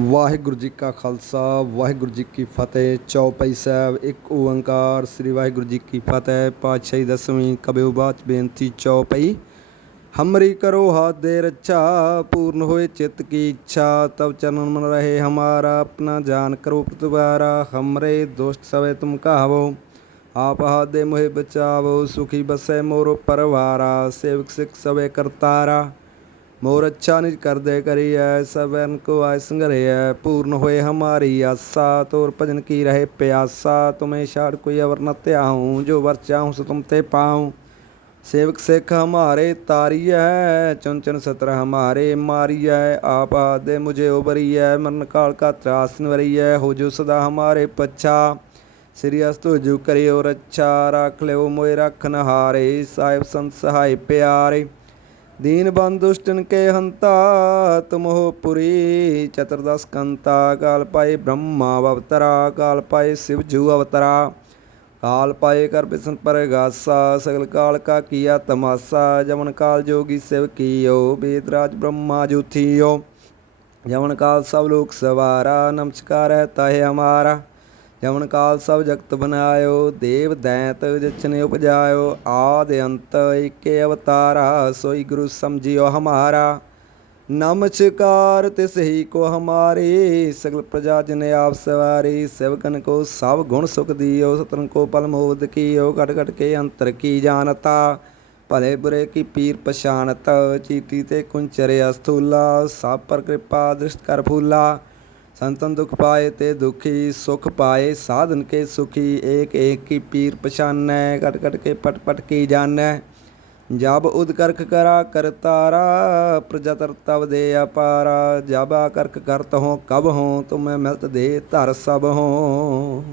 ਵਾਹਿਗੁਰੂ ਜੀ ਕਾ ਖਾਲਸਾ, ਵਾਹਿਗੁਰੂ ਜੀ ਕੀ ਫਤਿਹ। ਚੌਪਈ ਸਾਹਿਬ, ਇੱਕ ਓੰਕਾਰ, ਸ੍ਰੀ ਵਾਹਿਗੁਰੂ ਜੀ ਕੀ ਫਤਿਹ। ਪਾਤਸ਼ਾਹੀ ਦਸਵੀਂ ਕਬਿਉ ਬਾਚ ਬੇਨਤੀ, ਚੌਪਈ। ਹਮਰੀ ਕਰੋ ਹਾਥ ਦੇ ਰੱਛਾ, ਪੂਰਨ ਹੋਏ ਚਿੱਤ ਕੀ ਇੱਛਾ। ਤਬ ਚਰਨ ਮਨ ਰਹੇ ਹਮਾਰਾ, ਆਪਣਾ ਜਾਨ ਕਰੋ ਪ੍ਰਤਵਾਰਾ ਹਮਰੇ ਦੋਸਤ ਸਵੇ ਤੁਮ ਕਹਾਵੋ, ਆਪ ਹਾਥ ਦੇ ਮੋਹਿ ਬਚਾਵੋ। ਸੁਖੀ ਬਸੈ ਮੋਰੋ ਪਰਵਾਰਾ, ਸੇਵਕ ਸਿੱਖ ਸਵੇ ਕਰਤਾਰਾ। ਮੋਰ ਅੱਛਾ ਨਿਜ ਕਰਦੇ ਕਰੀਐ ਸਭਨ ਕੋ ਆਇ ਸੰਗਰਿਐ ਪੂਰਨ ਹੋਏ ਹਮਾਰੀ ਆਸਾ, ਤੋਰ ਭਜਨ ਕੀ ਰਹੇ ਪਿਆਸਾ, ਤੁਮੇ ਛਾੜ ਕੋਈ ਅਵਰ ਨ ਧਿਆਉ, ਜੋ ਵਰ ਚਾਹੂੰ ਸੋ ਤੁਮ ਤੇ ਪਾਉ। ਸੇਵਕ ਸਿੱਖ ਹਮਾਰੇ ਤਾਰੀਐ ਚੁਨ ਚੁਨ ਸਤਰ ਹਮਾਰੇ ਮਾਰੀਐ, ਆਪ ਆਦੇ ਮੁਝੇ ਉਬਰੀਐ ਮਰਨ ਕਾਲ ਕਾ ਤਰਾਸ ਨਿਵਰੀਐ ਹੋ ਜੋ ਸਦਾ ਹਮਾਰੇ ਪੱਛਾ। ਸ੍ਰੀ ਅਸਤੁ ਜੁ ਕਰਿਓ ਰੱਛਾ, ਰੱਖ ਲਿਓ ਮੋਇ ਰੱਖਨ ਹਾਰੇ ਸਾਹਿਬ ਸੰਤ ਸਹਾਇ ਪਿਆਰੇ। ਦੀਨ ਬੰਦ ਦੁਸ਼ਟਨ ਕੇ ਹੰਤਾ ਤੁਮਹੁ ਪੁਰੀ, ਚਤੁਰਦਸ ਕੰਤਾ, ਕਾਲ ਪਾਏ ਬ੍ਰਹਮਾ ਅਵਤਰਾ, ਕਾਲ ਪਾਏ ਸਿਵ ਜੂ ਅਵਤਰਾ। ਕਾਲ ਪਾਏ ਕਰ ਬਿਸਨ ਪਰਗਾਸਾ, ਸਗਲ ਕਾਲ ਕਾ ਕੀਆ ਤਮਾਸਾ ਜਮਨ ਕਾਲ ਜੋਗੀ ਸਿਵ ਕੀਓ ਬੇਦਰਾਜ ਬ੍ਰਹਮਾ ਜੁਥੀਓ। ਜਮਨ ਕਾਲ ਸਭ ਲੋਕ ਸਵਾਰਾ, ਨਮਸਕਾਰ ਹੈ ਤਾਹੇ ਹਮਾਰਾ ਜਮਨ ਕਾਲ ਸਭ ਜਗਤ ਬਨਾਇਓ ਦੇਵ ਦੈਂਤ ਜਿਛਨੇ ਉਪਜਾਇਓ, ਆਦ ਅੰਤ ਏਕੇ ਅਵਤਾਰਾ, ਸੋਈ ਗੁਰੂ ਸਮਝਿਓ ਹਮਾਰਾ। ਨਮਸਕਾਰ ਤਿਸ ਹੀ ਕੋ ਹਮਾਰੇ, ਸਗਲ ਪ੍ਰਜਾ ਜਨ ਆਪ ਸਵਾਰੀ, ਸੇਵਕਨ ਕੋ ਸਭ ਗੁਣ ਸੁਖ ਦਿਓ ਸਤਨ ਕੋ ਪਲ ਮੋਦ ਕੀਓ, ਘਟ ਘਟ ਕੇ ਅੰਤਰ ਕੀ ਜਾਣਤਾ। ਭਲੇ ਬੁਰੇ ਕੀ ਪੀਰ ਪਛਾਨਤ ਚੀਤੀ ਤੇ ਕੁੰਚਰੇ ਅਸਥੂਲਾ, ਸਭ ਪਰ ਕਿਰਪਾ ਦ੍ਰਿਸ਼ਟ ਕਰ ਫੂਲਾ। ਸੰਤਨ ਦੁਖ ਪਾਏ ਤੇ ਦੁਖੀ ਸੁਖ ਪਾਏ, ਸਾਧਨ ਕੇ ਸੁਖੀ, ਏਕ ਏਕ ਕੀ ਪੀਰ ਪਛਾਨੈ, ਘਟ ਘਟ ਕੇ ਪਟ ਪਟ ਕੀ ਜਾਣੈ। ਜਬ ਉਦ ਕਰਖ ਕਰਾ ਕਰਤਾਰਾ ਪ੍ਰਜਾ ਤਰ ਤਵ ਦੇ ਅਪਾਰਾ। ਜਬ ਆ ਕਰਖ ਕਰਤ ਹੋ, ਕਬ ਹੋ, ਤੁਮੈ ਮਿਲਤ ਦੇ ਧਰ ਸਭ ਹੋ।